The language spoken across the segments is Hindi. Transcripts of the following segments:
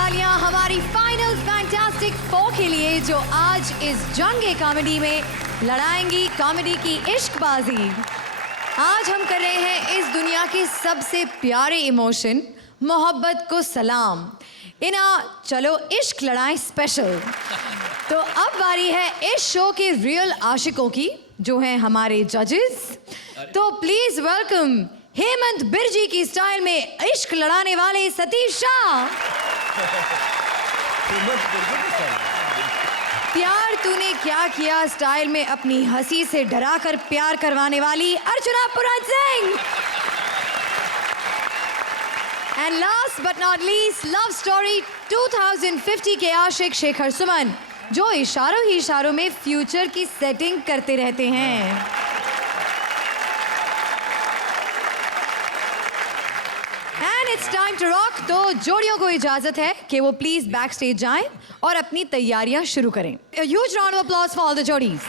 तालियां हमारी फाइनल फैंटास्टिक 4 के लिए जो आज इस जंग कॉमेडी में लड़ाएंगी कॉमेडी की इश्कबाजी। आज हम कर रहे हैं इस दुनिया के सबसे प्यारे इमोशन मोहब्बत को सलाम। इना चलो इश्क लड़ाएं स्पेशल। तो अब बारी है इस शो के रियल आशिकों की जो हैं हमारे जजेस। तो प्लीज वेलकम हेमंत बिरजी की स्टाइल में इश्क लड़ाने वाले सतीश शाह। प्यार तूने क्या किया स्टाइल में अपनी हंसी से डराकर प्यार करवाने वाली Archana Puran Singh. And last but not least love story 2050 के आशिक शेखर सुमन जो इशारों ही इशारों में फ्यूचर की सेटिंग करते रहते हैं। And it's time to rock. तो जोड़ियों को इजाजत है कि वो प्लीज बैक स्टेज जाएं और अपनी तैयारियां शुरू करें। A huge round of applause for all the जोड़ीज।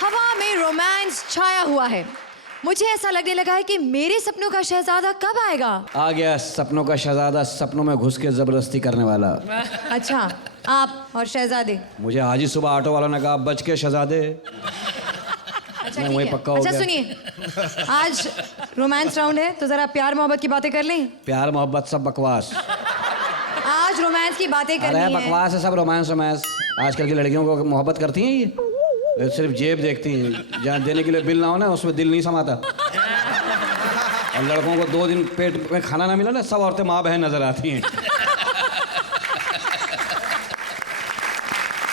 हवा में रोमांस छाया हुआ है। मुझे ऐसा लगने लगा है कि मेरे सपनों का शहजादा कब आएगा। आ गया सपनों का शहजादा, सपनों में घुस के जबरदस्ती करने वाला। अच्छा, आप और शहजादे। मुझे आज ही सुबह ऑटो वालों ने कहा बच के शहजादे। अच्छा, मैं ठीक वही है। पक्का हो अच्छा गया। सुनिए, आज रोमांस राउंड है तो जरा प्यार मोहब्बत की बातें कर लें। प्यार मोहब्बत सब बकवास। आज रोमांस की बातें करनी अरे है। बकवास है सब, रोमांस रोमांस। आजकल की लड़कियों को मोहब्बत करती हैं ये सिर्फ जेब देखती हैं। जहाँ देने के लिए बिल ना हो ना उसमें दिल नहीं समाता। और लड़कों को 2 दिन पेट में खाना ना मिला ना सब औरतें माँ बहन नजर आती हैं।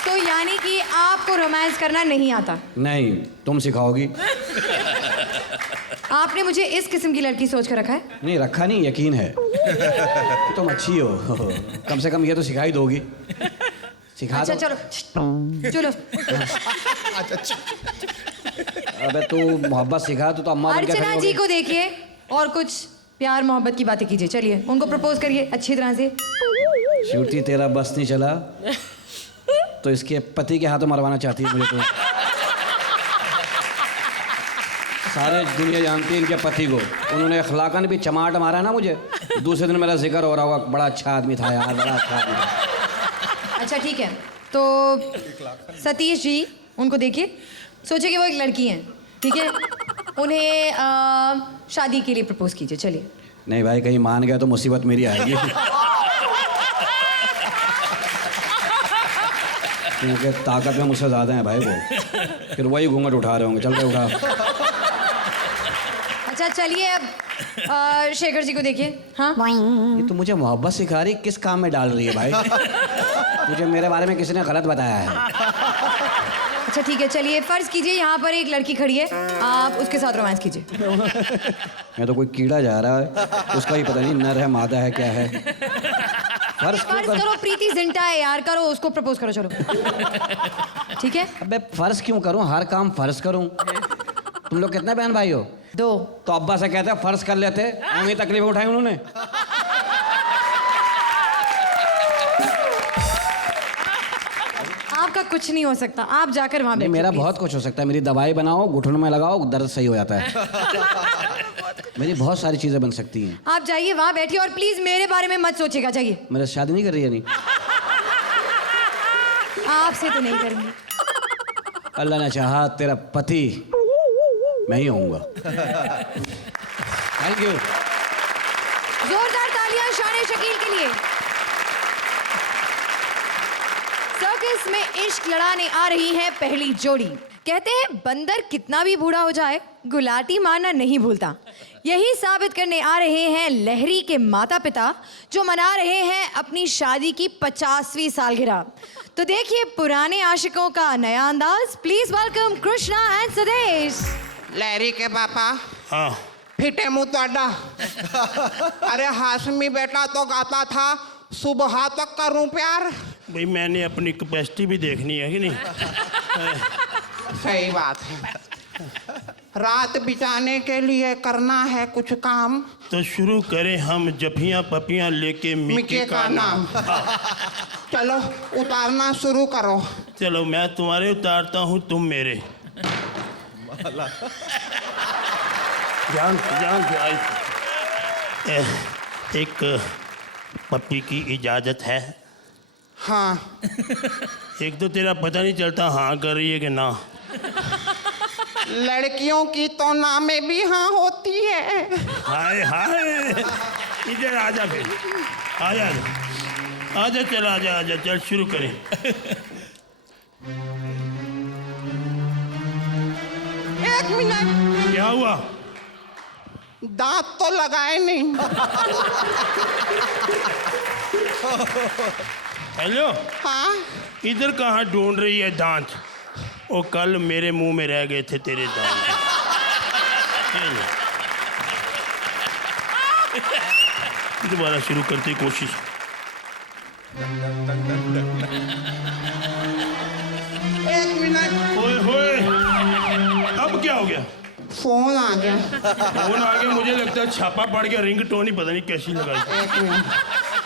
तो यानी कि आपको रोमांस करना नहीं आता। नहीं, तुम सिखाओगी। आपने मुझे इस किस्म की लड़की सोच कर रखा है। नहीं रखा नहीं, यकीन है तुम अच्छी हो। कम से कम ये तो सिखाई दोगी। सिखा अच्छा दो। चलो चलो। अबे तू मोहब्बत सिखा तो अम्मा बन के खड़ी अर्चना होगी। जी को देखिए और कुछ प्यार मोहब्बत की बातें कीजिए। चलिए उनको प्रपोज करिए अच्छी तरह से। श्रुति तेरा बस नहीं चला तो इसके पति के हाथों मरवाना चाहती है मुझे तो। सारे दुनिया जानती है इनके पति को। उन्होंने अखलाकन भी चमाट मारा ना मुझे। दूसरे दिन मेरा जिक्र हो रहा होगा बड़ा अच्छा आदमी था यार, बड़ा अच्छा आदमी था। अच्छा ठीक है, तो सतीश जी उनको देखिए, सोचिए कि वो एक लड़की हैं, ठीक है। उन्हें शादी के लिए प्रपोज कीजिए। चलिए। नहीं भाई, कहीं मान गया तो मुसीबत मेरी आएगी। क्योंकि ताकत में मुझसे ज़्यादा है भाई वो। फिर वही घूंघट उठा रहे होंगे। चल के उठा। अच्छा चलिए अब शेखर जी को देखिए। हाँ ये तो मुझे मोहब्बत सिखा रही, किस काम में डाल रही है भाई? मुझे मेरे बारे में किसी ने गलत बताया है। अच्छा ठीक है, चलिए फर्ज कीजिए यहाँ पर एक लड़की खड़ी है, आप उसके साथ रोमांस कीजिए। मैं तो कोई कीड़ा जा रहा है, उसका ही पता नहीं नर है मादा है क्या है। फर्ज करो प्रीति जिंटा है यार, करो उसको प्रपोज करो। चलो ठीक है। अबे फर्ज क्यों करूं, हर काम फर्ज करूं? तुम लोग कितने बहन भाई हो? 2। तो अब्बा से कहते हैं फर्ज कर लेते। हमें तकलीफ उठाई उन्होंने। आपका कुछ नहीं हो सकता, आप जाकर वहां नहीं, बैठिए। मेरा please। बहुत कुछ हो सकता है। मेरी दवाई बनाओ, घुटनों में लगाओ, दर्द सही हो जाता है। मेरी बहुत सारी चीजें बन सकती हैं। आप जाइए वहां बैठिए और प्लीज मेरे बारे में मत सोचिएगा। जाइए। मेरे से शादी नहीं कर रही है? नहीं, आपसे तो नहीं करेंगे। अल्लाह ने चाहा तेरा पति मैं ही होऊंगा। Thank you. जोरदार तालियां शान शकील के लिए। सर्कस में इश्क लड़ाने आ रही है पहली जोड़ी। कहते हैं बंदर कितना भी बूढ़ा हो जाए गुलाटी मारना नहीं भूलता। यही साबित करने आ रहे हैं लहरी के माता पिता जो मना रहे हैं अपनी शादी की 50वीं सालगिरह। तो देखिए पुराने आशिकों का नया अंदाज। Please welcome Krishna and Sudesh. Lehri के पापा। हाँ। फिटे मुंह तोड़ा। अरे हाशमी बेटा तो गाता था सुबह तक करूं प्यार। भाई मैंने अपनी कैपेसिटी भी देखनी है कि नहीं? सही बात है। रात बिताने के लिए करना है कुछ काम। तो शुरू करें हम जफियां पपियां लेके मिके का नाम। चलो उतारना शुरू करो। चलो मैं तुम्हारे उतारता हूँ, तुम मेरे। जान जान से आई। एक पप्पी की इजाज़त है? हाँ। एक तो तेरा पता नहीं चलता हाँ कर रही है कि ना। लड़कियों की तो ना में भी हाँ होती है। हाय हाय, इधर आजा फिर, आजा आजा, चल आजा आजा, चल शुरू करें। एक मिनट, क्या हुआ? दांत तो लगाए नहीं। हेलो, हाँ, इधर कहाँ ढूंढ रही है दांत? वो कल मेरे मुंह में रह गए थे तेरे दांत। दोबारा शुरू करते कोशिश। एक मिनट, ओए होए, अब क्या हो गया? फोन आ गया। फोन आ गया, मुझे लगता है छापा पड़ गया, रिंग टोन ही पता नहीं कैसी लगाई। एक मिनट,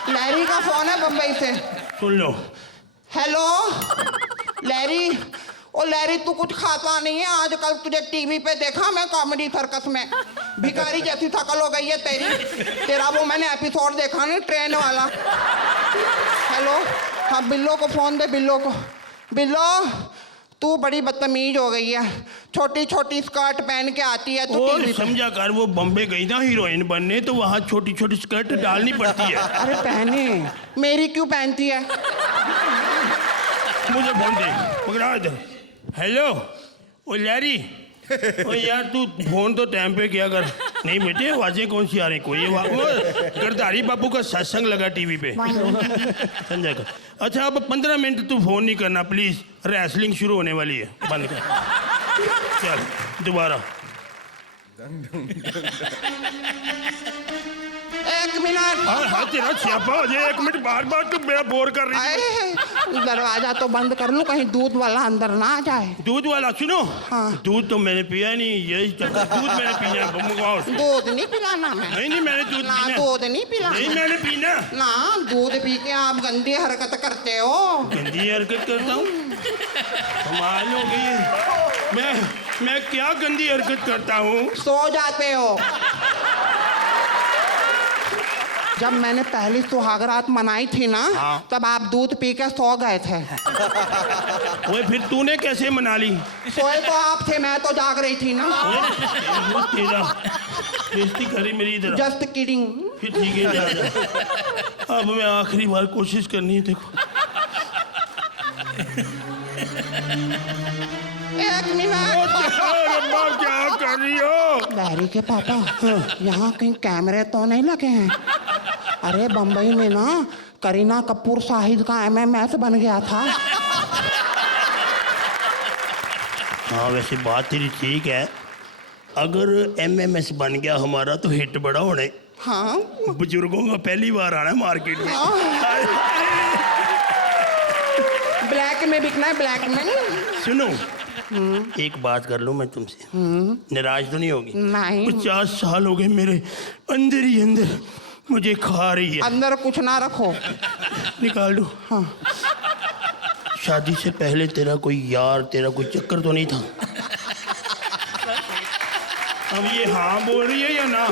लैरी का फोन है बम्बई से। सुन लो। हेलो लैरी, ओ लैरी तू कुछ खाता नहीं है आजकल, तुझे टीवी पे देखा मैं कॉमेडी सर्कस में, भिखारी जैसी शकल हो गई है तेरी। तेरा वो मैंने एपिसोड देखा नहीं, ट्रेन वाला। हेलो, हाँ बिल्लो को फोन दे, बिल्लो को। बिल्लो, तू बड़ी बदतमीज हो गई है, छोटी छोटी स्कर्ट पहन के आती है तू और टीवी पे। समझा कर, वो बम्बे गई ना हीरोइन बनने, तो वहाँ छोटी छोटी स्कर्ट डालनी पड़ती है। अरे पहने, मेरी क्यों पहनती है? मुझे फोन दे, पकड़ा इधर। हेलो, ओ लैरी, ओ यार तू फोन तो टाइम पे किया कर। नहीं बेटे, आवाजें कौन सी आ रही? कोई गिरधारी बाबू का सत्संग लगा टीवी पे, समझा कर। अच्छा अब 15 मिनट तू फोन नहीं करना प्लीज, रेसलिंग शुरू होने वाली है, बंद कर। चल दोबारा। एक मिनट, हाँ तेरा छापा हो जाए, 1 मिनट, बार बार तू मेरा बोर कर रही है। आए, दरवाजा तो बंद कर लूं, कहीं दूध वाला अंदर ना आ जाए। दूध वाला? सुनो, हाँ। दूध तो मैंने पिया नहीं, यही दूध मैंने पीना है, मंगवाओ। दूध नहीं पिलाना मैं। नहीं मैंने दूध ना पीना। दूध नहीं पिलाना। नहीं मैंने पीना। ना दूध पी के आप गंदी हरकत करते हो। गंदी हरकत करता हूँ? कमाल हो गई है। मैं क्या गंदी हरकत करता हूँ? सो जाते हो। जब मैंने पहली सुहागरात मनाई थी ना, हाँ। तब आप दूध पी के सो गए थे। ओए फिर तूने कैसे मना ली? सोए तो आप थे, मैं तो जाग रही थी ना। ओए, तेरा बेइज्जती करी मेरी इधर। Just kidding. फिर ठीक है, जा जा। अब मैं आखिरी बार कोशिश करनी है, देखो। एक मिनट, अम्मा क्या कर रही हो? लैरी के पापा, यहाँ कहीं कैमरे तो नहीं लगे हैं? अरे बम्बई में ना करीना कपूर शाहिद का MMS बन गया था। हाँ वैसे बात तेरी ठीक है, अगर MMS बन गया हमारा तो हिट बड़ा होने। हाँ, बुजुर्गों का पहली बार आना है मार्केट में। ब्लैक में बिकना है, ब्लैक में। सुनो, एक बात कर लूं मैं तुमसे, नाराज तो नहीं होगी? नहीं। 50 साल हो गए मेरे अंदर ही अंदर मुझे खा रही है। अंदर कुछ ना रखो। निकाल दो। हाँ। शादी से पहले तेरा कोई यार, तेरा कोई चक्कर तो नहीं था? अब ये हाँ बोल रही है या ना?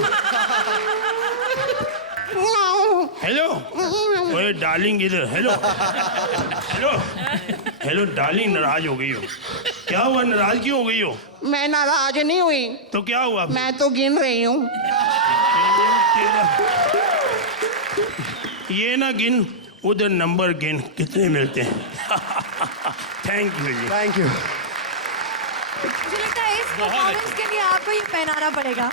हेलो, ओए डार्लिंग इधर। हेलो हेलो हेलो डार्लिंग, नाराज हो गई हो? क्या हुआ, नाराज क्यों हो गई हो? मैं नाराज नहीं हुई, तो क्या हुआ फिर? मैं तो गिन रही हूँ। ये ना गिन, उधर नंबर गिन, कितने मिलते हैं। Thank you ji. Thank you. मुझे लगता है इस परफॉर्मेंस के लिए आपको ये पहनाना पड़ेगा।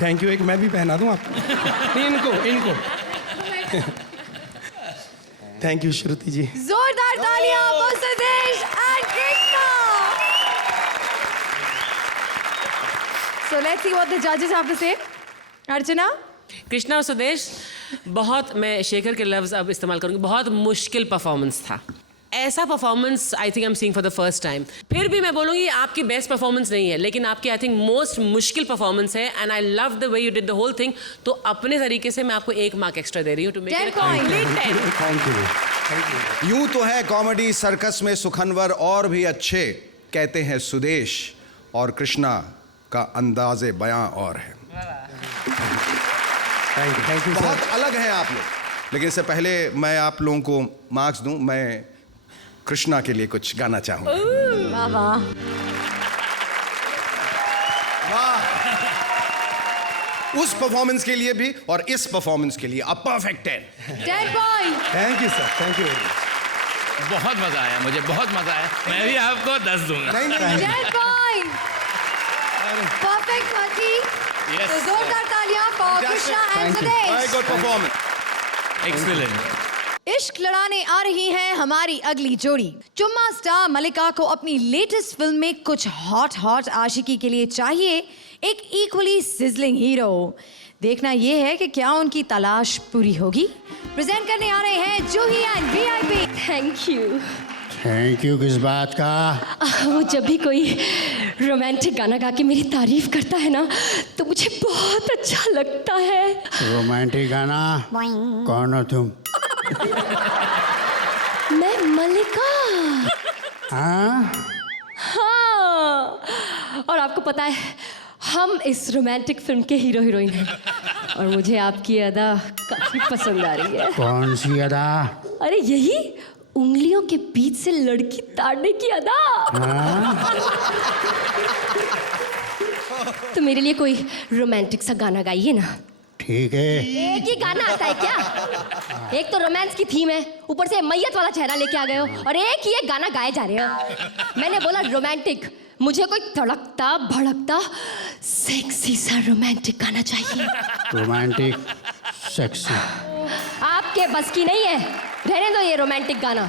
Thank you. एक मैं भी पहना दूं आपको? नहीं, इनको थैंक यू श्रुति जी। जोरदार तालियां for Sudesh and Krishna. So let's see what the judges have to say. अर्चना? कृष्णा और सुदेश, बहुत, मैं शेखर के लफ्ज़ अब इस्तेमाल करूँगी, बहुत मुश्किल परफॉर्मेंस था। ऐसा performance I think I am seeing for the first time. फिर भी मैं बोलूँगी आपकी बेस्ट परफॉर्मेंस नहीं है, लेकिन आपकी आई थिंक मोस्ट मुश्किल परफॉर्मेंस है, and I love the way you did the whole thing. तो अपने तरीके से मैं आपको 1 मार्क एक्स्ट्रा दे रही हूँ to make 10 it points. 10। Thank you. यूं तो है कॉमेडी सर्कस में सुखनवर और भी अच्छे, कहते हैं सुदेश, और कृष्णा का अंदाज़े बयां और है। Thank you sir. बहुत अलग हैं आप लोग। लेकिन इससे पहले मैं आप लोगों को मार्क्स दूं, मैं कृष्णा के लिए कुछ गाना चाहूंगा। वाह वाह। उस परफॉर्मेंस के लिए भी और इस परफॉर्मेंस के लिए अ perfect 10। 10 point. Thank you sir, thank you very much. बहुत मजा आया, मुझे बहुत मजा आया। मैं भी आपको 10 दूंगा। 10 पॉइंट। परफेक्ट मची। Yes, तो जोरदार तालियां for Krishna and very Sudesh. Good performance. Excellent. इश्क लड़ाने आ रही है हमारी अगली जोड़ी। चुम्मा स्टार मलिका को अपनी लेटेस्ट फिल्म में कुछ हॉट आशिकी के लिए चाहिए एक इक्वली सिजलिंग हीरो। देखना यह है कि क्या उनकी तलाश पूरी होगी। प्रेजेंट करने आ रहे हैं Juhi and VIP. Thank you. Thank you किस बात का? वो जब भी कोई रोमांटिक गाना गा के मेरी तारीफ करता है ना तो मुझे बहुत अच्छा लगता है। रोमांटिक गाना? कौन हो तुम? मैं मलिका। हाँ? हाँ, और आपको पता है हम इस रोमांटिक फिल्म के हीरो हीरोइन हैं और मुझे आपकी अदा काफी पसंद आ रही है। कौन सी अदा? अरे यही उंगलियों के बीच से लड़की ताड़ने की अदा। हाँ? तो मेरे लिए कोई रोमांटिक सा गाना गाइए ना। ठीक है। एक ही गाना आता है क्या? एक तो रोमांस की थीम है, ऊपर से मैयत वाला चेहरा लेके आ गए हो और एक ही एक गाना गाए जा रहे हो। मैंने बोला रोमांटिक, मुझे कोई तड़कता भड़कता सेक्सी सा रोमांटिक गाना चाहिए। Romantic sexy? आपके बस की नहीं है, रहने दो ये रोमांटिक गाना।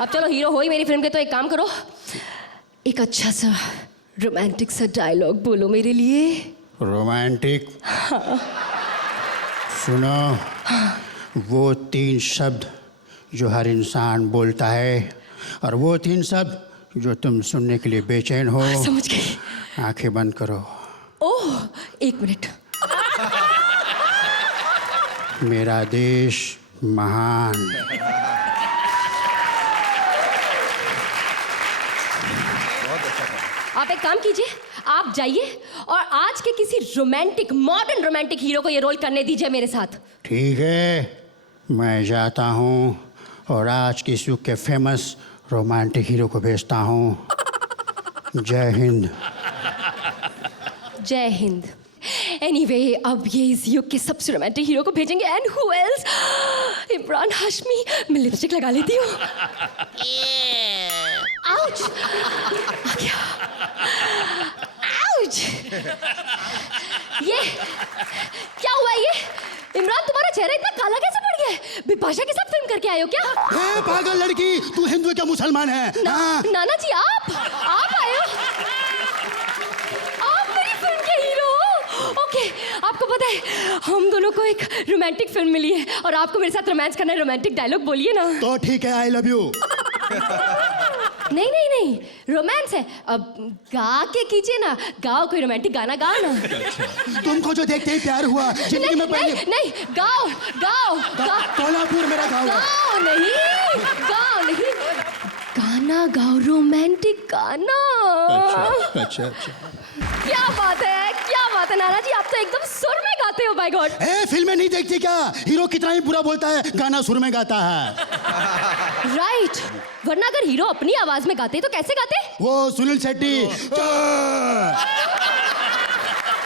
अब चलो हीरो हो ही मेरी फिल्म के, तो एक काम करो, एक अच्छा सा रोमांटिक सा डायलॉग बोलो मेरे लिए। रोमांटिक? सुनो, वो 3 शब्द जो हर इंसान बोलता है और वो 3 शब्द जो तुम सुनने के लिए बेचैन हो। समझ गई। आंखें बंद करो। ओह, 1 मिनट। मेरा देश महान। आप एक काम कीजिए, आप जाइए और आज के किसी रोमांटिक मॉडर्न रोमांटिक हीरो को ये रोल करने दीजिए मेरे साथ। ठीक है, मैं जाता हूँ और आज के युग के फेमस रोमांटिक हीरो को भेजता हूँ। जय हिंद। जय हिंद। एनीवे, अब ये इस युग के सबसे रोमांटिक हीरो को भेजेंगे। And who else? Imran Hashmi. मैं लिपस्टिक लगा लेती हूँ। आउच! आ गया। आउच! ये क्या हुआ? ये इमरान, तुम्हारा चेहरा इतना काला कैसे पड़ गया है? बिपाशा के साथ फिल्म करके आए हो क्या? ए, पागल लड़की, तू हिंदू क्या मुसलमान है? हाँ? नाना जी, आप आए हो? आप मेरी फिल्म के हीरो हो? ओके, आपको पता है हम दोनों को एक रोमांटिक फिल्म मिली है और आपको मेरे साथ रोमांस करना है। रोमांटिक डायलॉग बोलिए ना। तो ठीक है, आई लव यू। नहीं नहीं नहीं, रोमांस है। अब गा के कीजिए ना, गाओ कोई रोमांटिक गाना, गाओ ना। तुमको जो देखते ही प्यार हुआ जिंदगी में पहले। नहीं नहीं, गाओ गाओ गाओ। कोल्हापुर मेरा गाँव है। गाओ नहीं, गाओ नहीं, गाना गाओ, रोमांटिक गाना। अच्छा। क्या बात है, क्या बात है नाना जी, आप तो एकदम सुर में गाते हो। Bye God. ए, फिल्में नहीं देखती क्या? हीरो कितना ही बुरा बोलता है, गाना सुर में गाता है। राइट, वरना अगर हीरो अपनी आवाज में गाते तो कैसे गाते? वो सुनील शेट्टी,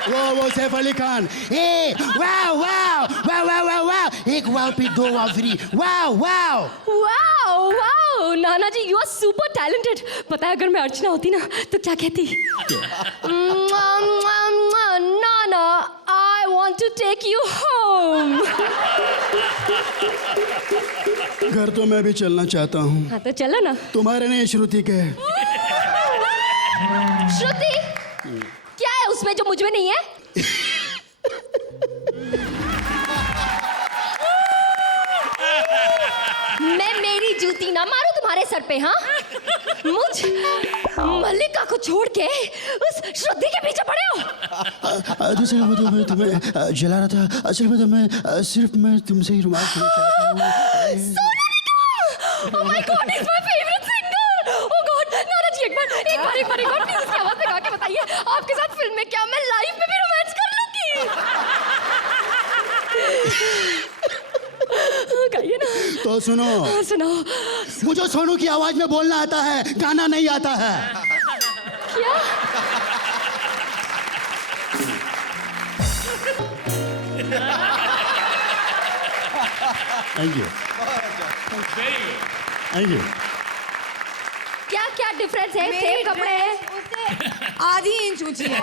वो सैफ अली खान। ए, वाव वाव वाव वाव वाव वाव, एक वाव पे 2 वाव free. Wow wow wow wow, Nana ji you are super talented. पता है अगर मैं अर्चना होती ना तो क्या कहती? नाना, I want to take you home. घर तो मैं भी चलना चाहता हूँ। हाँ तो चलो ना। तुम्हारे नहीं, श्रुति के। श्रुति क्या है उसमें जो मुझ में नहीं है? मैं मेरी जूती ना मारूं तुम्हारे सर पे। हाँ, मुझ मल्लिका को छोड़ के उस श्रुति के पीछे पड़े हो। दूसरे वो तो मैं तुम्हें जला रहा था। असल में तो मैं तुमसे ही रोमांस करना चाहता हूँ। Sonu Nigam, oh my god, is my favourite singer. Oh god, Nana ji एक बार प्लीज उसकी आवाज में गा के बताइए, आपके साथ फिल्म में क्या मैं लाइव में भी रोमांस कर लूंगी? गाइए ना। तो सुनो, हाँ, सुनाओ। मुझे सोनू की आवाज में बोलना आता है, गाना नहीं आता है। क्या? Thank you, thank you. क्या क्या डिफरेंस है? सेम कपड़े हैं। उससे आधी इंच ऊंची है,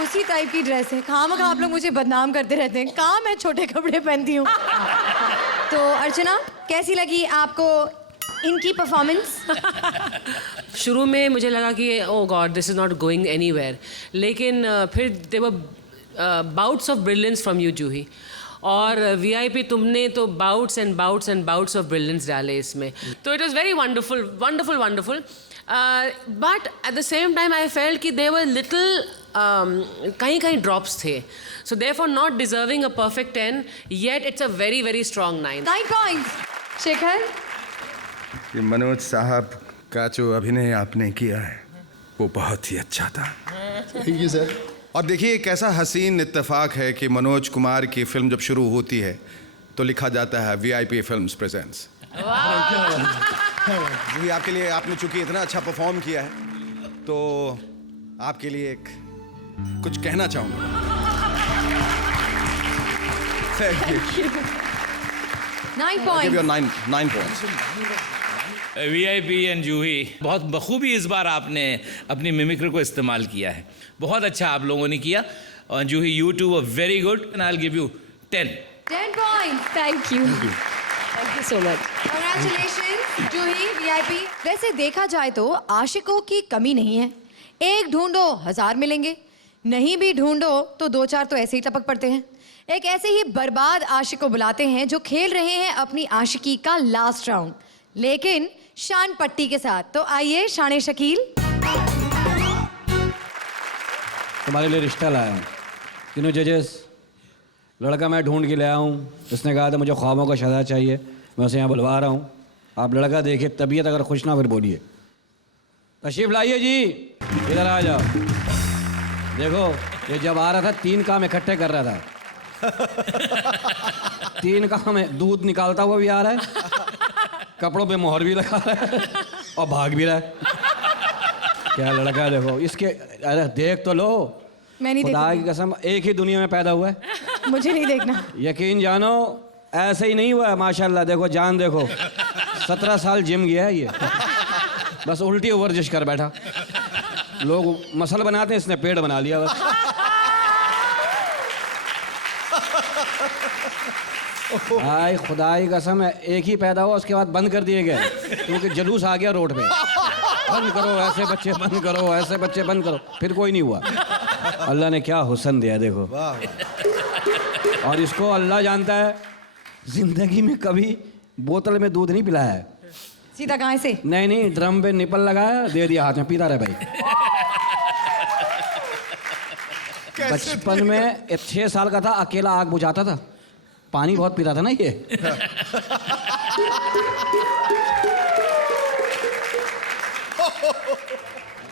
उसी टाइप की ड्रेस है। खामखा आप लोग मुझे बदनाम करते रहते हैं, कहाँ मैं छोटे कपड़े पहनती हूँ। तो अर्चना, कैसी लगी आपको इनकी परफॉर्मेंस? शुरू में मुझे लगा कि oh god this is not going anywhere, लेकिन फिर there were bouts of brilliance from you Juhi, और वीआईपी तुमने तो bouts and bouts and bouts of brilliance डाले इसमें, तो it was very wonderful wonderful wonderful. But at the same time I felt कि देवर लिटिल कहीं कहीं ड्रॉप्स थे, so therefore not deserving a perfect 10, yet it's a very very strong 9 points. Shekhar, ये मनोज साहब का जो अभिनय आपने किया है वो बहुत ही अच्छा था। Thank you sir. और देखिए एक ऐसा हसीन इत्तेफाक है कि मनोज कुमार की फिल्म जब शुरू होती है तो लिखा जाता है वीआईपी फिल्म्स प्रेजेंट्स। जी आपके लिए, आपने चूंकि इतना अच्छा परफॉर्म किया है तो आपके लिए एक कुछ कहना चाहूँगा। Thank you. 9 give your points. 9 points। VIP and Juhi, बहुत बखूबी इस बार आपने अपनी मिमिक्री को इस्तेमाल किया है, बहुत अच्छा आप लोगों ने किया। और Juhi, you too were very good and I will give you 10 points. Thank you, thank you so much. Congratulations Juhi, VIP. वैसे देखा जाए तो आशिकों की कमी नहीं है, एक ढूंढो 1000 मिलेंगे, नहीं भी ढूंढो तो 2-4 तो ऐसे ही टपक पड़ते हैं। एक ऐसे ही बर्बाद आशिक को बुलाते हैं जो खेल रहे हैं अपनी आशिकी का लास्ट राउंड, लेकिन शान पट्टी के साथ। तो आइए शाने शकील, तुम्हारे लिए रिश्ता लाया हूँ। तीनों जजेस, लड़का मैं ढूंढ के लाया हूँ, उसने कहा था मुझे ख्वाबों का शहज़ादा चाहिए, मैं उसे यहाँ बुलवा रहा हूँ। आप लड़का देखिए, तबीयत अगर खुश ना फिर बोलिए। तशरीफ लाइए जी, इधर आ जाओ। देखो ये जब आ रहा था 3 काम इकट्ठे कर रहा था। 3 काम है, दूध निकालता हुआ भी आ रहा है, कपड़ों पे मोहर भी लगा रहा है और भाग भी रहा है। क्या लड़का है देखो इसके, अरे देख तो लो, मैं नहीं खुदा की देखूंगी, कसम एक ही दुनिया में पैदा हुआ है। मुझे नहीं देखना। यकीन जानो ऐसे ही नहीं हुआ है, माशाल्लाह। देखो जान देखो, 17 साल जिम गया है ये, बस उल्टी वर्जिश कर बैठा। लोग मसल बनाते हैं, इसने पेट बना लिया बस। हाय खुदा की कसम है, एक ही पैदा हुआ, उसके बाद बंद कर दिए गए क्योंकि जुलूस आ गया रोड पे। बंद करो ऐसे बच्चे, बंद करो ऐसे बच्चे, बंद करो, फिर कोई नहीं हुआ। अल्लाह ने क्या हुस्न दिया देखो। और इसको अल्लाह जानता है, जिंदगी में कभी बोतल में दूध नहीं पिलाया है। सीधा गाय से? नहीं नहीं, ड्रम पे निपल लगाया, दे दिया हाथ में, पीता रहे भाई। बचपन में 6 साल का था, अकेला आग बुझाता था, पानी बहुत पीता था ना ये।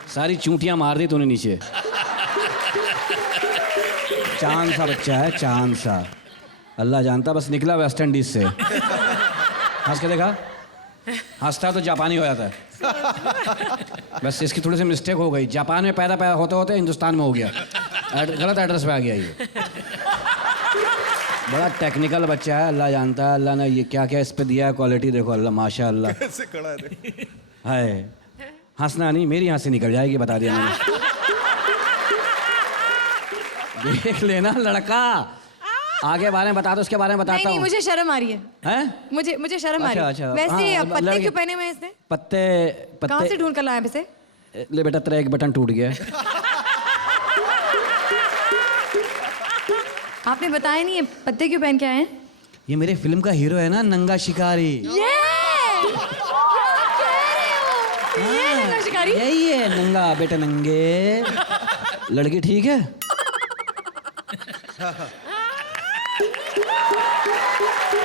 सारी चूंटियां मार दी तूने नीचे। चांद सा बच्चा है, चांद सा। अल्लाह जानता, बस निकला वेस्ट इंडीज से। हंस के देखा, हंसता तो जापानी हो जाता है। बस इसकी थोड़ी सी मिस्टेक हो गई, जापान में पैदा होते होते हिंदुस्तान में हो गया, गलत एड्रेस पे आ गया ये। बड़ा टेक्निकल बच्चा है, अल्लाह जानता है। अल्लाह ने ये क्या क्या इस पे दिया है, क्वालिटी देखो अल्लाह, माशाअल्लाह। कैसे खड़ा है हाय, हंसना नहीं, मेरी हंसी निकल जाएगी, बता दिया मैंने। देख लेना लड़का, आगे बारे में बता दो, उसके बारे में बताता नहीं, हूँ। मुझे शर्म आ रही है। हैं? मुझे शर्म आ रही है। अच्छा, वैसे हाँ, पत्ते लड़के- क्यों पहने हुए हैं इसने? पत्ते कहाँ से ढूंढ कर लाया इसे? ले बेटा, तेरा एक बटन टूट गया है। आपने बताया नहीं, ये पत्ते क्यों पहन के आए हैं? ये मेरे फिल्म का हीरो है ना, नंगा शिकारी। ये नंगा शिकारी? यही है नंगा, बेटे नंगे। लड़की ठीक है?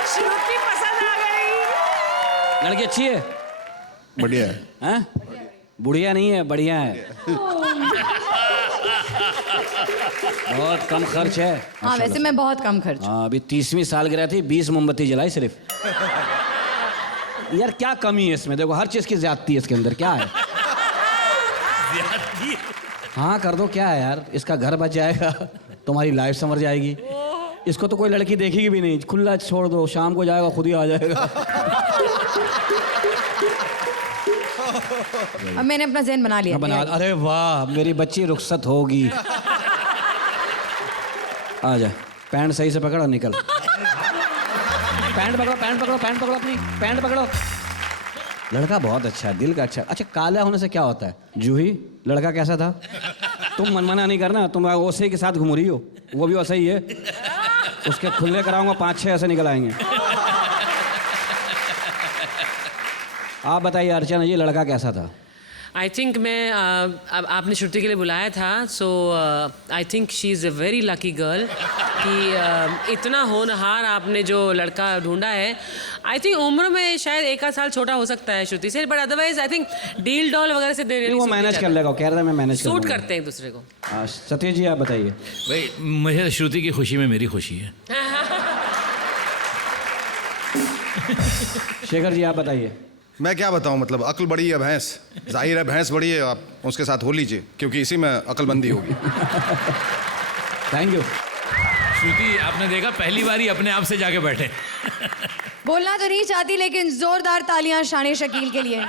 श्रुति पसंद आ गई। लड़की अच्छी है? बढ़िया है। हैं? बुढ़िया नहीं है, बढ़िया है। बहुत कम खर्च है। हाँ वैसे मैं बहुत कम खर्च। हाँ अभी 30वीं सालगिरह थी, 20 मोमबत्ती जलाई सिर्फ। यार क्या कमी है इसमें? देखो हर चीज की ज्यादती है इसके अंदर, क्या है? हाँ कर दो, क्या है यार? इसका घर बच जाएगा, तुम्हारी लाइफ संवर जाएगी। इसको तो कोई लड़की देखेगी भी नहीं, खुला छोड़ दो, शाम को जाएगा खुद ही आ जाएगा। अब मैंने अपना ज़हन बना लिया। बना, अरे वाह मेरी बच्ची रुखसत होगी। आ जा, पैंट सही से पकड़ो, निकल। पैंट पकड़ो, पैंट पकड़ो, पैंट पकड़ो, अपनी पैंट पकड़ो। लड़का बहुत अच्छा है, दिल का अच्छा। अच्छा काला होने से क्या होता है? जूही लड़का कैसा था? तुम मनमाना नहीं करना, तुम ओसे के साथ घूम रही हो, वो भी वैसा ही है। उसके खुले कराऊंगा, 5-6 ऐसे निकल आएंगे। आप बताइए अर्चना जी, लड़का कैसा था? आई थिंक मैं अब आपने श्रुति के लिए बुलाया था, so I think she is a very lucky girl कि इतना होनहार आपने जो लड़का ढूंढा है। आई थिंक उम्र में शायद 1 साल छोटा हो सकता है श्रुति से, but otherwise I think deal doll वगैरह से दे वो मैनेज कर लेगा, कह रहा है मैं मैनेज कर सूट करते हैं एक दूसरे को। सतीश जी आप बताइए। भाई मुझे श्रुति की खुशी में मेरी खुशी है। शेखर जी आप बताइए। मैं क्या बताऊं, मतलब अक्ल बड़ी है भैंस, जाहिर है भैंस बड़ी है, आप उसके साथ हो लीजिए क्योंकि इसी में अक्लबंदी होगी। Thank you. श्रुति आपने देखा पहली बार ही अपने आप से जाके बैठे। बोलना तो नहीं चाहती लेकिन जोरदार तालियां शान शकील के लिए।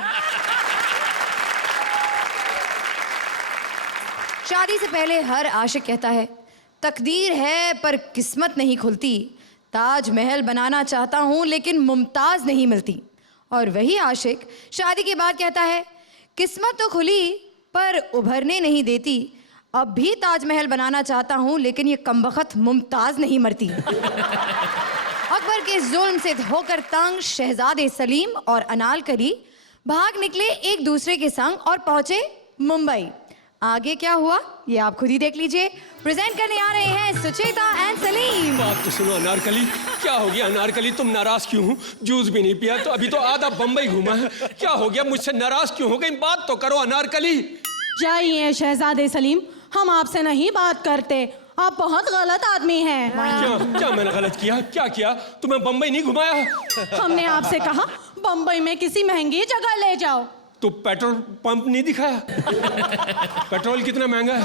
शादी से पहले हर आशिक कहता है तकदीर है पर किस्मत नहीं खुलती, ताजमहल बनाना चाहता हूं लेकिन मुमताज नहीं मिलती। और वही आशिक शादी के बाद कहता है किस्मत तो खुली पर उभरने नहीं देती, अब भी ताजमहल बनाना चाहता हूं लेकिन ये कमबख्त मुमताज नहीं मरती। अकबर के जुल्म से होकर तंग शहजादे सलीम और अनारकली भाग निकले एक दूसरे के संग और पहुंचे मुंबई। आगे क्या हुआ ये आप खुद ही देख लीजिए। प्रेजेंट करने आ रहे हैं सुचेता एंड सलीम। बात तो सुनो अनारकली, क्या हो गया अनारकली? तुम नाराज क्यों हो? जूस भी नहीं पिया तो अभी तो आधा बम्बई घूमा है, क्या हो गया? मुझसे नाराज क्यों हो गई? बात तो करो अनारकली। जाइए शहजादे सलीम, हम आपसे नहीं बात करते, आप बहुत गलत आदमी हैं। क्या मैंने गलत किया? क्या किया? तुम्हें बम्बई नहीं घुमाया? हमने आपसे कहा बम्बई में किसी महंगी जगह ले जाओ, तो पेट्रोल पंप नहीं दिखाया? पेट्रोल कितना महंगा है?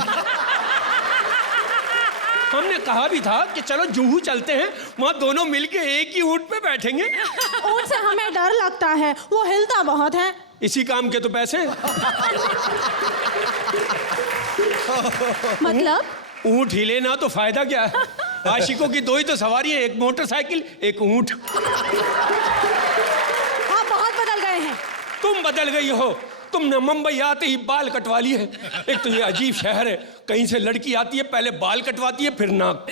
हमने कहा भी था कि चलो जुहू चलते हैं, वहाँ दोनों मिलके एक ही ऊंट पे बैठेंगे। ऊंट से हमें डर लगता है, वो हिलता बहुत है। इसी काम के तो पैसे। मतलब ऊंट हिले ना तो फायदा क्या है? आशिकों की 2 ही तो सवारी है, एक मोटरसाइकिल एक ऊंट। आप बहुत बदल गए हैं। तुम बदल गई हो, तुमने मुंबई आते ही बाल कटवा लिए हैं। एक तो ये अजीब शहर है, कहीं से लड़की आती है पहले बाल कटवाती है फिर नाक।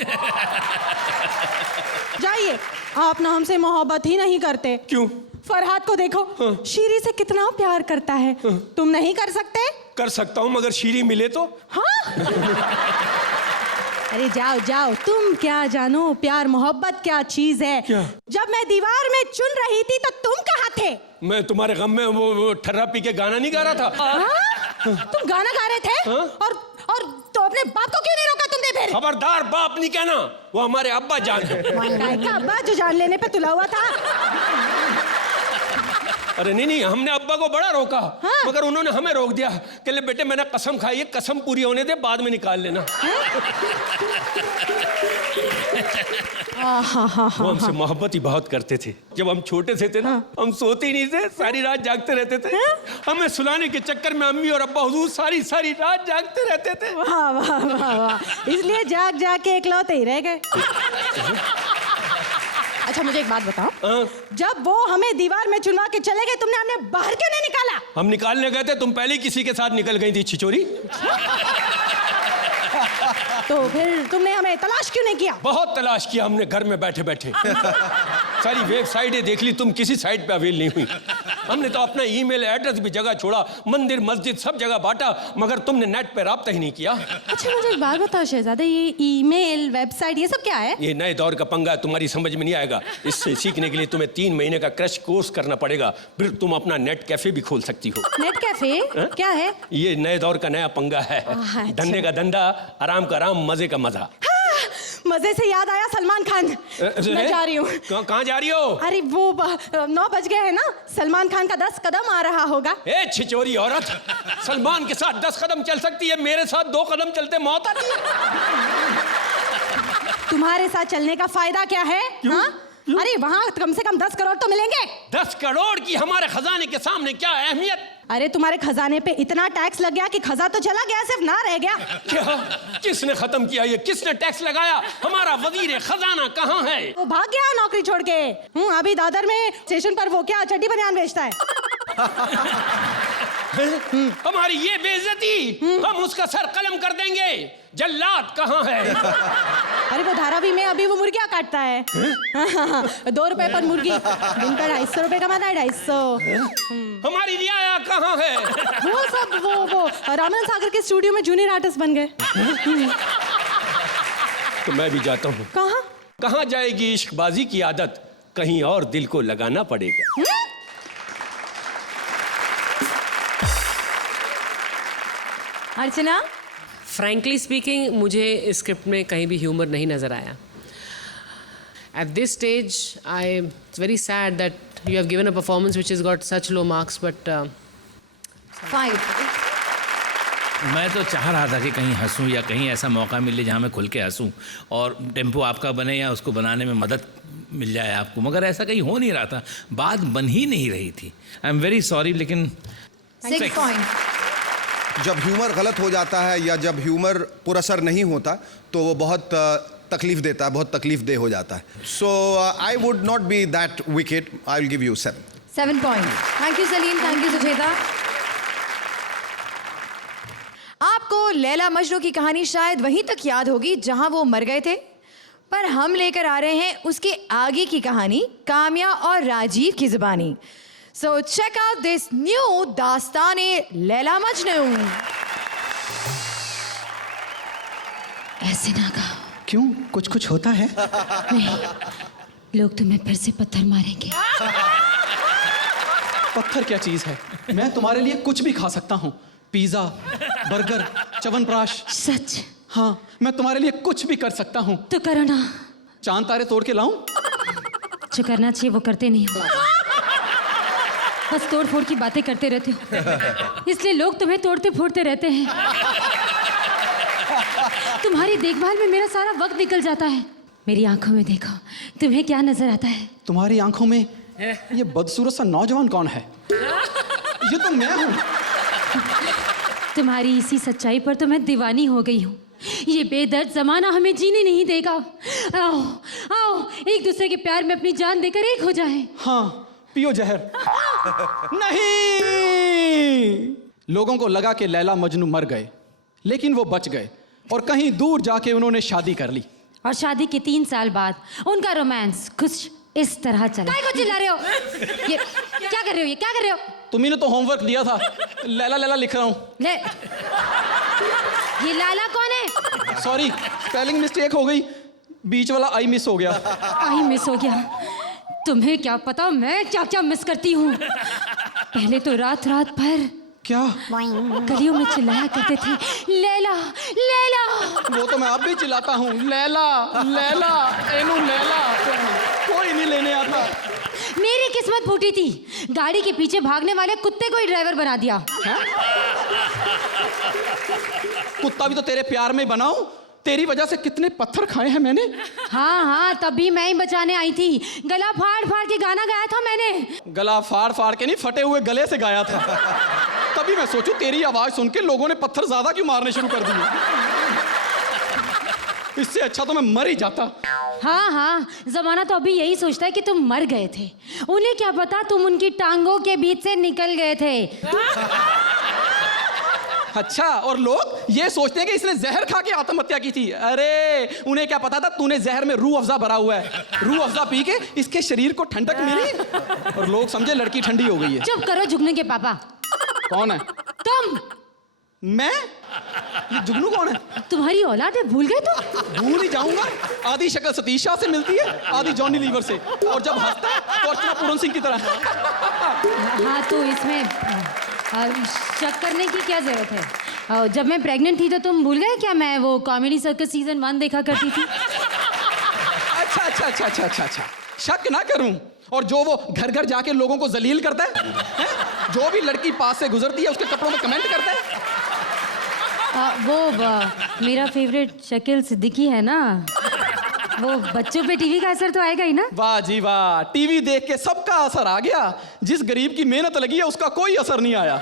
जाइए, आप ना हमसे मोहब्बत ही नहीं करते। क्यों? फरहाद को देखो, शीरी से कितना प्यार करता है, तुम नहीं कर सकते? कर सकता हूँ मगर शीरी मिले तो। हाँ? अरे जाओ जाओ, तुम क्या जानो प्यार मोहब्बत क्या चीज है। क्या? जब मैं दीवार में चुन रही थी तो तुम कहाँ थे? मैं तुम्हारे गम में वो ठर्रा पी के गाना नहीं गा रहा था। हाँ? तुम गाना गा रहे थे? हाँ? और तो अपने बाप को क्यों नहीं रोका तुमने फिर? खबरदार बाप नहीं कहना, वो हमारे अब्बा जान है। का अब्बा जो जान लेने पे तुला हुआ था। अरे नहीं, हमने अब्बा को बड़ा रोका। हाँ? मगर उन्होंने हमें रोक दिया, कह ले बेटे मैंने कसम खाई है, कसम पूरी होने दे, बाद में निकाल लेना। वो हमसे मोहब्बत ही बहुत करते थे। जब हम छोटे से थे ना, हम सोते ही नहीं थे, सारी रात जागते रहते थे। हमें सुलाने के चक्कर में अम्मी और अब्बा हुजूर सारी रात जागते रहते थे। वाह वाह वाह वाह, इसलिए जाग जाग के इकलौते ही रह गए। अच्छा मुझे एक बात बताओ, जब वो हमें दीवार में चुनवा के चले गए, तुमने हमें बाहर क्यों नहीं निकाला? हम निकालने गए थे, तुम पहले ही किसी के साथ निकल गई थी छिचोरी। तो फिर तुमने हमें तलाश क्यों नहीं किया? बहुत तलाश किया हमने घर में बैठे बैठे। सारी वेबसाइटें देख ली, तुम किसी साइट पे अवेल नहीं हुई। हमने तो अपना ईमेल एड्रेस भी जगह छोड़ा, मंदिर मस्जिद सब जगह बांटा, मगर तुमने नेट पे राब्ता ही नहीं किया। अच्छा मुझे एक बात बताओ शहजादे, ये ईमेल वेबसाइट ये सब क्या है? ये नए दौर का पंगा है, तुम्हारी समझ में नहीं आएगा। इससे सीखने के लिए तुम्हें 3 महीने का क्रैश कोर्स करना पड़ेगा, फिर तुम अपना नेट कैफे भी खोल सकती हो। नेट कैफे क्या है? ये नए दौर का नया पंगा है। अच्छा। धंधे का धंधा, आराम का आराम, मजे का मजा। मजे से याद आया, सलमान खान मैं जा रही हूँ। कहाँ जा रही हो? अरे वो 9 बज गए हैं ना, सलमान खान का 10 कदम आ रहा होगा। ए छिचोरी औरत, सलमान के साथ 10 कदम चल सकती है, मेरे साथ 2 कदम चलते मौत आती है। तुम्हारे साथ चलने का फायदा क्या है? हाँ? अरे वहाँ कम से कम 10 करोड़ तो मिलेंगे। 10 करोड़ की हमारे खजाने के सामने क्या अहमियत? अरे तुम्हारे खजाने पे इतना टैक्स लग गया कि खजा तो चला गया, सिर्फ ना रह गया। क्या? किसने खत्म किया ये? किसने टैक्स लगाया? हमारा वजीर खजाना कहाँ है? वो भाग गया नौकरी छोड़ के। अभी दादर में स्टेशन पर वो क्या चड्डी बनियान बेचता है। हमारी ये बेइज्जती, हम उसका सर कलम कर देंगे। जल्लाद कहाँ है? अरे वो धारावी में अभी वो मुर्गियाँ काटता है। 2 रुपए पर मुर्गी, दिन का 250 रुपए कमाता है। 250। हमारी रियाया कहाँ है? वो सब वो रामन सागर के स्टूडियो में जूनियर आर्टिस्ट बन गए। तो मैं भी जाता हूँ। कहाँ? कहाँ जाएगी इश्कबाजी की आदत, कहीं और दिल को लगाना पड़ेगा। अर्चना, फ्रैंकली स्पीकिंग मुझे स्क्रिप्ट में कहीं भी ह्यूमर नहीं नज़र आया। At this stage I it's very sad that you have given a performance which has got such low marks, but 5। मैं तो चाह रहा था कि कहीं हंसूं या कहीं ऐसा मौका मिले जहां मैं खुल के हंसूं और टेम्पो आपका बने या उसको बनाने में मदद मिल जाए आपको, मगर ऐसा कहीं हो नहीं रहा था, बात बन ही नहीं रही थी। आई एम वेरी सॉरी, लेकिन 6 पॉइंट। जब ह्यूमर गलत हो जाता है या जब ह्यूमर पुरअसर नहीं होता तो वो बहुत तकलीफ देता है, बहुत तकलीफ दे हो जाता है। So I would not be that wicked, I will give you 7 point. Thank you Salim, thank you Sucheta. आपको लैला मजनू की कहानी शायद वहीं तक याद होगी जहां वो मर गए थे, पर हम लेकर आ रहे हैं उसके आगे की कहानी, काम्या और राजीव की जुबानी। So check out this new Dastane Laila Majnu. ऐसे ना कहो। क्यों, कुछ कुछ होता है? नहीं, लोग तुम्हें फिर से पत्थर मारेंगे। पत्थर क्या चीज है? मैं तुम्हारे लिए कुछ भी खा सकता हूँ, पिज्जा, बर्गर, च्यवनप्राश। सच? हाँ, मैं तुम्हारे लिए कुछ भी कर सकता हूँ। तो करो ना। चांद तारे तोड़ के लाऊं? जो करना चाहिए वो करते नहीं हो, बस तोड़ फोड़ की बातें करते रहते हो, इसलिए लोग तुम्हें तोड़ते फोड़ते रहते हैं। तुम्हारी देखभाल में मेरा सारा वक्त निकल जाता है। मेरी आंखों में देखो, तुम्हें क्या नजर आता है? तुम्हारी आंखों में ये बदसूरत सा नौजवान कौन है? ये तो मैं हूँ। तुम्हारी इसी सच्चाई पर तो मैं दीवानी हो गई हूँ। ये बेदर्द जमाना हमें जीने नहीं देगा। आओ आओ, एक दूसरे के प्यार में अपनी जान देकर एक हो जाए। हाँ, पियो जहर। नहीं, लोगों को लगा कि लैला मजनू मर गए, लेकिन वो बच गए और कहीं दूर जाके उन्होंने शादी कर ली। और शादी के 3 साल बाद उनका रोमांस कुछ इस तरह चला। काय को चिल्ला रहे हो? ये क्या कर रहे हो? ये क्या कर रहे हो? तुम्ही ने तो होमवर्क दिया था। लैला लैला लिख रहा हूँ। ले, ये लाला कौन है? सॉरी, स्पेलिंग मिस्टेक हो गई, बीच वाला आई मिस हो गया। आई मिस हो गया? तुम्हें क्या पता मैं क्या क्या मिस करती हूँ। पहले तो रात रात भर क्या गलियों में चिल्लाया करते थे, लैला लैला। वो तो मैं अब भी चिल्लाता हूँ, लैला लैला, एनू लैला। कोई नहीं लेने आता। मेरी किस्मत फूटी थी, गाड़ी के पीछे भागने वाले कुत्ते को ही ड्राइवर बना दिया। है? कुत्ता भी तो तेरे प्यार में बनाऊं? तेरी वजह से कितने पत्थर खाए हैं मैंने। हाँ हाँ, तभी मैं ही बचाने आई थी। गला फाड़ फाड़ के गाना गाया था मैंने। गला फाड़ फाड़ के नहीं, फटे हुए गले से गाया था। तभी मैं सोचूं तेरी आवाज सुन के लोगों ने पत्थर ज्यादा क्यों मारने शुरू कर दिए। इससे अच्छा तो मैं मर ही जाता। हाँ हाँ, जमाना तो अभी यही सोचता है कि तुम मर गए थे। उन्हें क्या पता तुम उनकी टांगों के बीच से निकल गए थे। अच्छा, और लोग ये सोचते हैं कि इसने जहर खा के आत्महत्या की थी। अरे उन्हें क्या पता था तूने जहर में रूह अफ़ज़ा भरा हुआ है। रूह अफ़ज़ा पी के इसके शरीर को ठंडक मिली और लोग समझे लड़की ठंडी हो गई है। चुप करो जुगनू के पापा। कौन है? तुम। मैं? ये जुगनू कौन है? तुम्हारी औलाद है, भूल गए तुम? भूल ही जाऊंगा। आधी शक्ल सतीश शाह से मिलती है, आधी जॉनी लीवर से, और जब हंसता है तो अर्चना पूरन सिंह की तरह। हाँ तो इसमें शक करने की क्या जरूरत है? जब मैं प्रेग्नेंट थी तो तुम भूल गए क्या मैं वो कॉमेडी सर्कस सीजन 1 देखा करती थी? अच्छा अच्छा अच्छा अच्छा अच्छा अच्छा, शक ना करूं। और जो वो घर घर जाके लोगों को जलील करता है? जो भी लड़की पास से गुजरती है उसके कपड़ों में कमेंट करता है। मेरा फेवरेट शकील सिद्दीकी है ना, वो बच्चों पे टीवी का असर तो आएगा ही ना। वाह जी वाह, टीवी देख के सबका असर आ गया। जिस गरीब की मेहनत लगी है उसका कोई असर नहीं आया।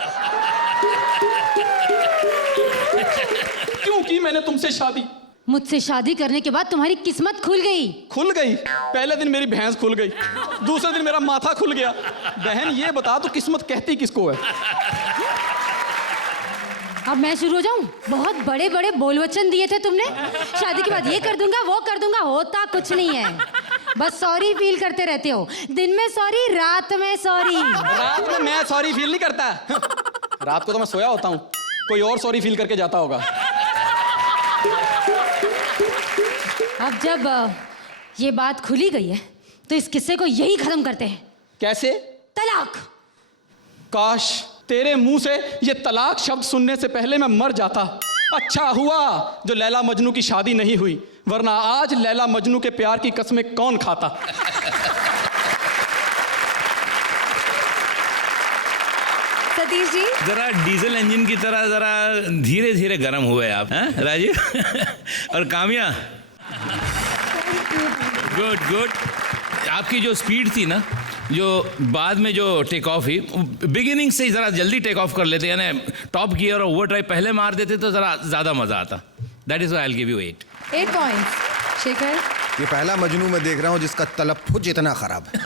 क्यों की मैंने तुमसे शादी? मुझसे शादी करने के बाद तुम्हारी किस्मत खुल गई। खुल गई? पहले दिन मेरी भैंस खुल गई, दूसरे दिन मेरा माथा खुल गया। बहन ये बता तो किस्मत कहती किसको है? अब मैं शुरू हो जाऊं? बहुत बड़े बड़े बोल वचन दिए थे तुमने, शादी के बाद ये कर दूंगा वो कर दूंगा, होता कुछ नहीं है। बस सॉरी फील करते रहते हो, दिन में सॉरी, रात में सॉरी। रात में मैं सॉरी फील नहीं करता। रात को तो मैं सोया होता हूँ, कोई और सॉरी फील करके जाता होगा। अब जब ये बात खुली गई है तो इस किस्से को यही खत्म करते हैं। कैसे? तलाक। काश तेरे मुंह से ये तलाक शब्द सुनने से पहले मैं मर जाता। अच्छा हुआ जो लैला मजनू की शादी नहीं हुई, वरना आज लैला मजनू के प्यार की कसमें कौन खाता। सतीश जी, जरा डीजल इंजन की तरह जरा धीरे धीरे गर्म हुए आप, हैं राजीव? और काम्या, गुड गुड। आपकी जो स्पीड थी ना, जो बाद में जो टेक ऑफ हुई, बिगिनिंग से ही ज़रा जल्दी टेक ऑफ कर लेते, यानी टॉप गियर और ओवर ड्राइव पहले मार देते तो ज़रा ज़्यादा मज़ा आता। That is why I will give you 8 points. Shekhar, ये पहला मजनू मैं देख रहा हूँ जिसका तलफ्फुज इतना खराब है।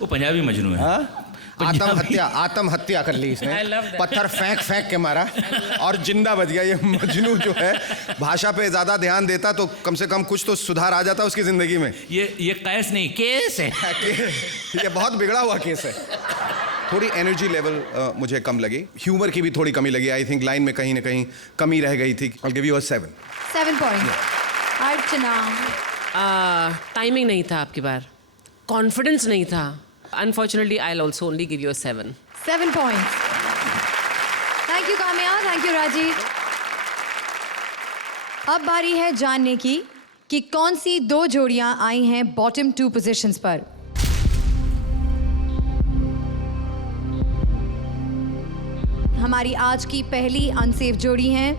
वो पंजाबी मजनू है। हाँ? आत्महत्या कर ली इसने, पत्थर फेंक फेंक के मारा और जिंदा बच गया। ये मजनू जो है भाषा पे ज्यादा ध्यान देता तो कम से कम कुछ तो सुधार आ जाता उसकी जिंदगी में। ये कैस नहीं, केस है। ये बहुत बिगड़ा हुआ केस है। थोड़ी एनर्जी लेवल मुझे कम लगी, ह्यूमर की भी थोड़ी कमी लगी। आई थिंक लाइन में कहीं ना कहीं कमी रह गई थी। I'll give you a 7 points. Archana, timing नहीं था आपकी बार, कॉन्फिडेंस नहीं था। Unfortunately, I'll also only give you a 7. 7 points. Thank you Kamya, thank you Rajiv. अब बारी है जानने की कि कौन सी 2 जोड़ियां आई हैं बॉटम 2 पोजीशंस पर। हमारी आज की पहली अनसेफ जोड़ी हैं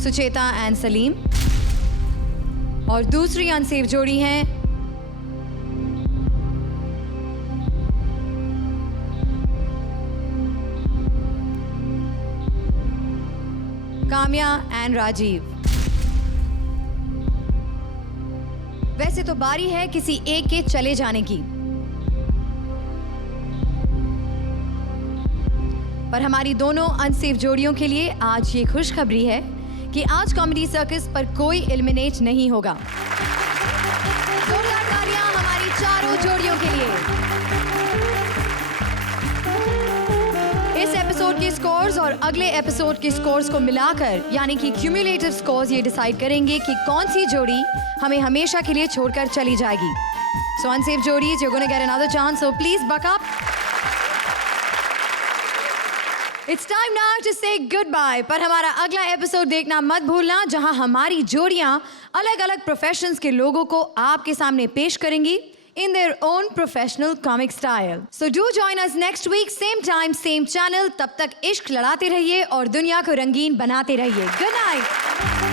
सुचेता एंड सलीम, और दूसरी अनसेफ जोड़ी हैं काम्या एंड राजीव। वैसे तो बारी है किसी एक के चले जाने की, पर हमारी दोनों अनसेफ जोड़ियों के लिए आज ये खुशखबरी है कि आज कॉमेडी सर्कस पर कोई एलिमिनेट नहीं होगा। जोरदार तालियां हमारी चारों जोड़ियों के लिए। इस एपिसोड के स्कोर्स और अगले एपिसोड के स्कोर्स को मिलाकर, यानी कि क्यूमुलेटिव स्कोर्स, ये डिसाइड करेंगे कि कौन सी जोड़ी हमें हमेशा के लिए छोड़कर चली जाएगी। सो अनसेफ जोड़ीज, you're gonna get another chance, so please buck up. It's time now to say goodbye, पर हमारा अगला एपिसोड देखना मत भूलना, जहां हमारी जोड़ियां अलग अलग प्रोफेशंस के लोगों को आपके सामने पेश करेंगी in their own professional comic style. So do join us next week, same time, same channel. तब तक इश्क लड़ाते रहिए और दुनिया को रंगीन बनाते रहिए। Good night.